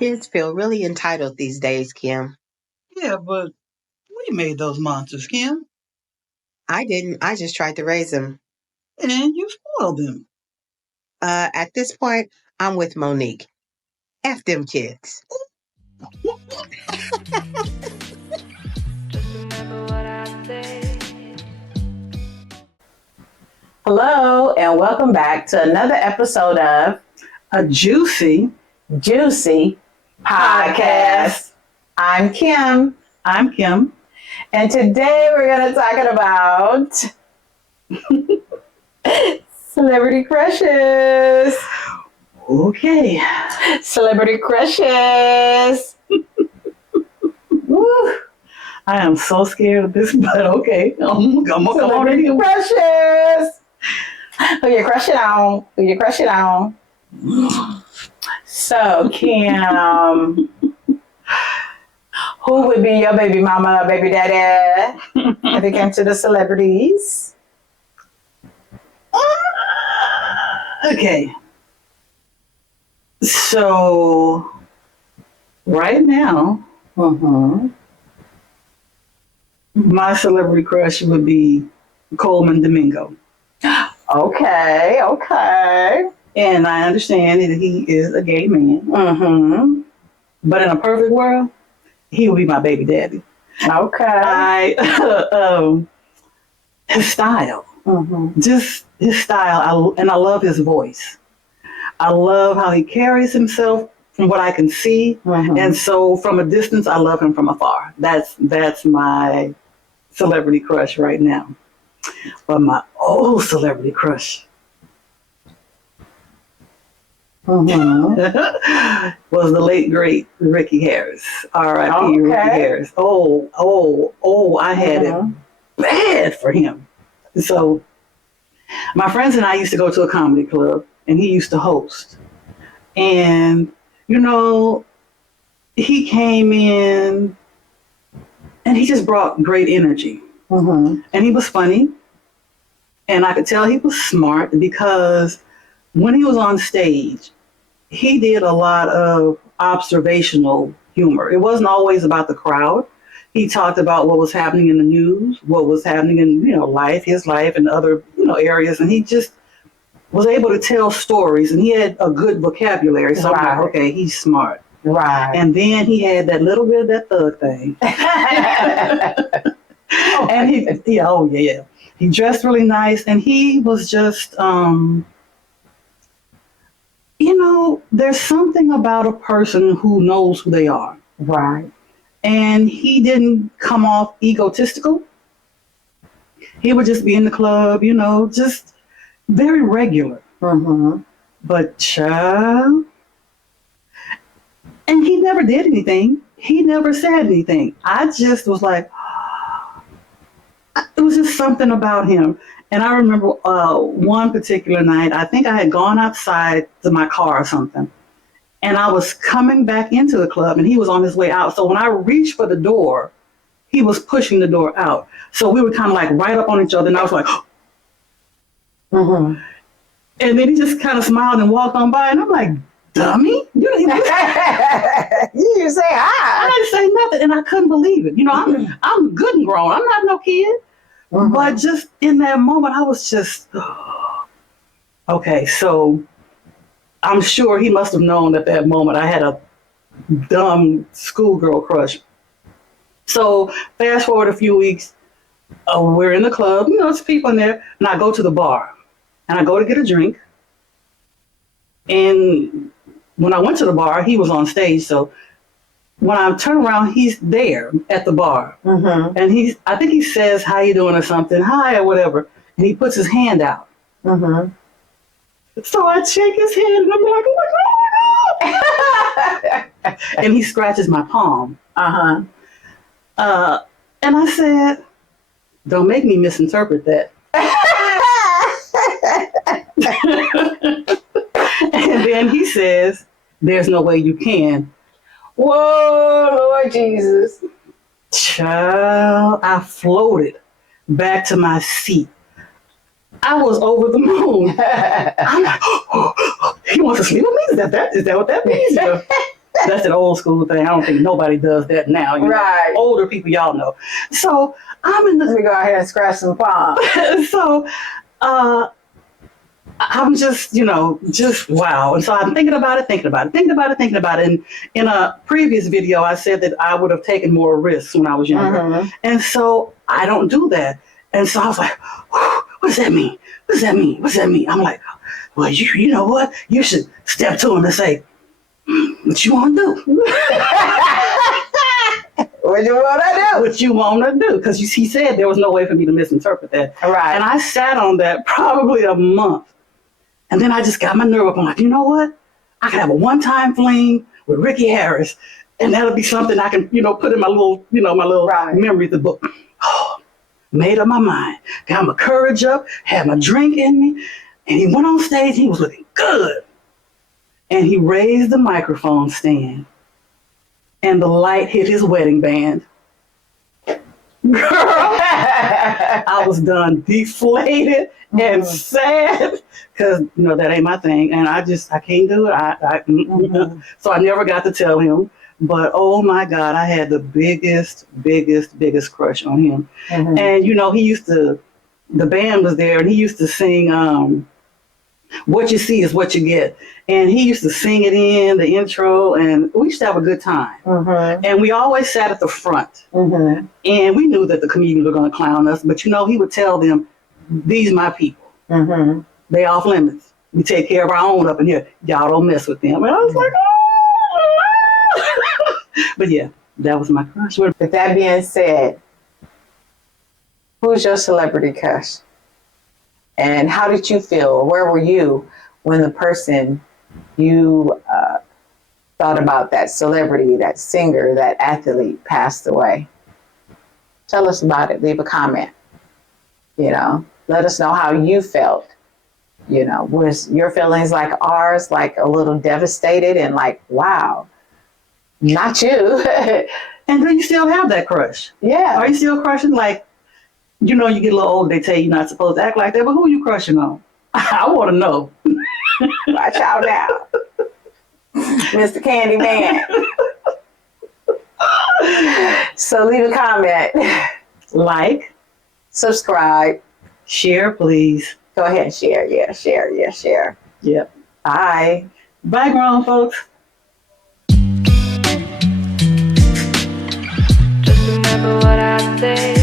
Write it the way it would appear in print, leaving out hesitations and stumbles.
Kids feel really entitled these days, Kim. Yeah, but we made those monsters, Kim, I didn't. I just tried to raise them. and you spoiled them. At this point, I'm with Monique. F them kids. Hello, and welcome back to another episode of A juicy Juicy Podcast. I'm Kim, I'm Kim. and today we're going to talk about celebrity crushes. Okay. Celebrity crushes. Woo. I am so scared of this, but okay. I'm gonna come on Celebrity in. crushes. Who you crushing on? Who you crushing on? So, Kim, who would be your baby mama, baby daddy, if it came to the celebrities? Okay. So, right now, Mm-hmm. my celebrity crush would be Coleman Domingo. Okay. And I understand that he is a gay man, Mm-hmm. but in a perfect world, he would be my baby daddy. Okay. His style, Mm-hmm. just his style, and I love his voice. I love how he carries himself from what I can see, Mm-hmm. and so from a distance, I love him from afar. That's my celebrity crush right now. But my old celebrity crush Mm-hmm. was the late great Ricky Harris. R.I.P. Ricky Okay. Harris. I had it bad for him. So my friends and I used to go to a comedy club, and he used to host. And he came in, and he just brought great energy. Mm-hmm. And he was funny, and I could tell he was smart because when he was on stage, he did a lot of observational humor. It wasn't always about the crowd. He talked about what was happening in the news, what was happening in life, his life, and other areas, and he just was able to tell stories, and he had a good vocabulary. So I'm like, Right. okay, he's smart. Right. And then he had that little bit of that thug thing. And he dressed really nice, and he was just there's something about a person who knows who they are. Right. And he didn't come off egotistical. He would just be in the club, just very regular. Mm-hmm. But child, and he never did anything. He never said anything. I just was like, it was just something about him. And I remember one particular night, I think I had gone outside to my car or something, and I was coming back into the club, and he was on his way out. So when I reached for the door, he was pushing the door out. So we were kind of like right up on each other, and I was like, Mm-hmm. and then he just kind of smiled and walked on by, and I'm like, dummy? You didn't say hi. I didn't say nothing, and I couldn't believe it. I'm good and grown. I'm not no kid. Mm-hmm. But just in that moment, I was just, okay, so I'm sure he must have known at that moment I had a dumb schoolgirl crush. So fast forward a few weeks, we're in the club, there's people in there, and I go to the bar, and I go to get a drink. And when I went to the bar, he was on stage, so when I turn around, he's there at the bar. Mm-hmm. And I think he says, how you doing or something, hi or whatever. And he puts his hand out. Mm-hmm. So I shake his hand and I'm like, oh my God. And he scratches my palm. Uh-huh. And I said, don't make me misinterpret that. And then he says, there's no way you can. Whoa, Lord Jesus. Child, I floated back to my seat. I was over the moon. I'm like, he wants to sleep with me? Is that what that means? That's an old school thing. I don't think nobody does that now. You know? Right. Older people, y'all know. So I'm in Let the me go ahead and scratch some palms. so I'm just, just wow. And so I'm thinking about it. And in a previous video, I said that I would have taken more risks when I was younger. Mm-hmm. And so I don't do that. And so I was like, what does that mean? What does that mean? What does that mean? I'm like, well, you know what? You should step to him and say, what you want to do? What you want to do? What you want to do? Because he said there was no way for me to misinterpret that. Right. And I sat on that probably a month. And then I just got my nerve up. I'm like, you know what? I could have a one-time fling with Ricky Harris, and that'll be something I can, put in my little, Right. memory of the book. Oh, made up my mind. Got my courage up, had my drink in me, and he went on stage. He was looking good. And he raised the microphone stand, and the light hit his wedding band. Girl, I was done deflated and sad because that ain't my thing, and I can't do it. So I never got to tell him. But oh my God, I had the biggest crush on him. Mm-hmm. And the band was there, and he used to sing "What You See Is What You Get," and he used to sing it in the intro, and we used to have a good time. Mm-hmm. And we always sat at the front. Mm-hmm. And we knew that the comedians were going to clown us, but he would tell them, these my people. Mm-hmm. They off limits. We take care of our own up in here. Y'all don't mess with them. And I was like, oh. But yeah, that was my crush. With that being said, who's your celebrity crush? And how did you feel? Where were you when the person you thought about, that celebrity, that singer, that athlete, passed away? Tell us about it. Leave a comment. Let us know how you felt. Was your feelings like ours, like a little devastated and like, wow, not you? And do you still have that crush? Yeah. Are you still crushing? Like, you get a little older, they tell you you're not supposed to act like that, but who are you crushing on? I want to know. Watch out now. Mr. Candyman. So leave a comment. Like, Subscribe. share, please. Go ahead and share. Yeah, share. Yeah, share. Yep. Bye. Bye, grown folks. Just remember what I say.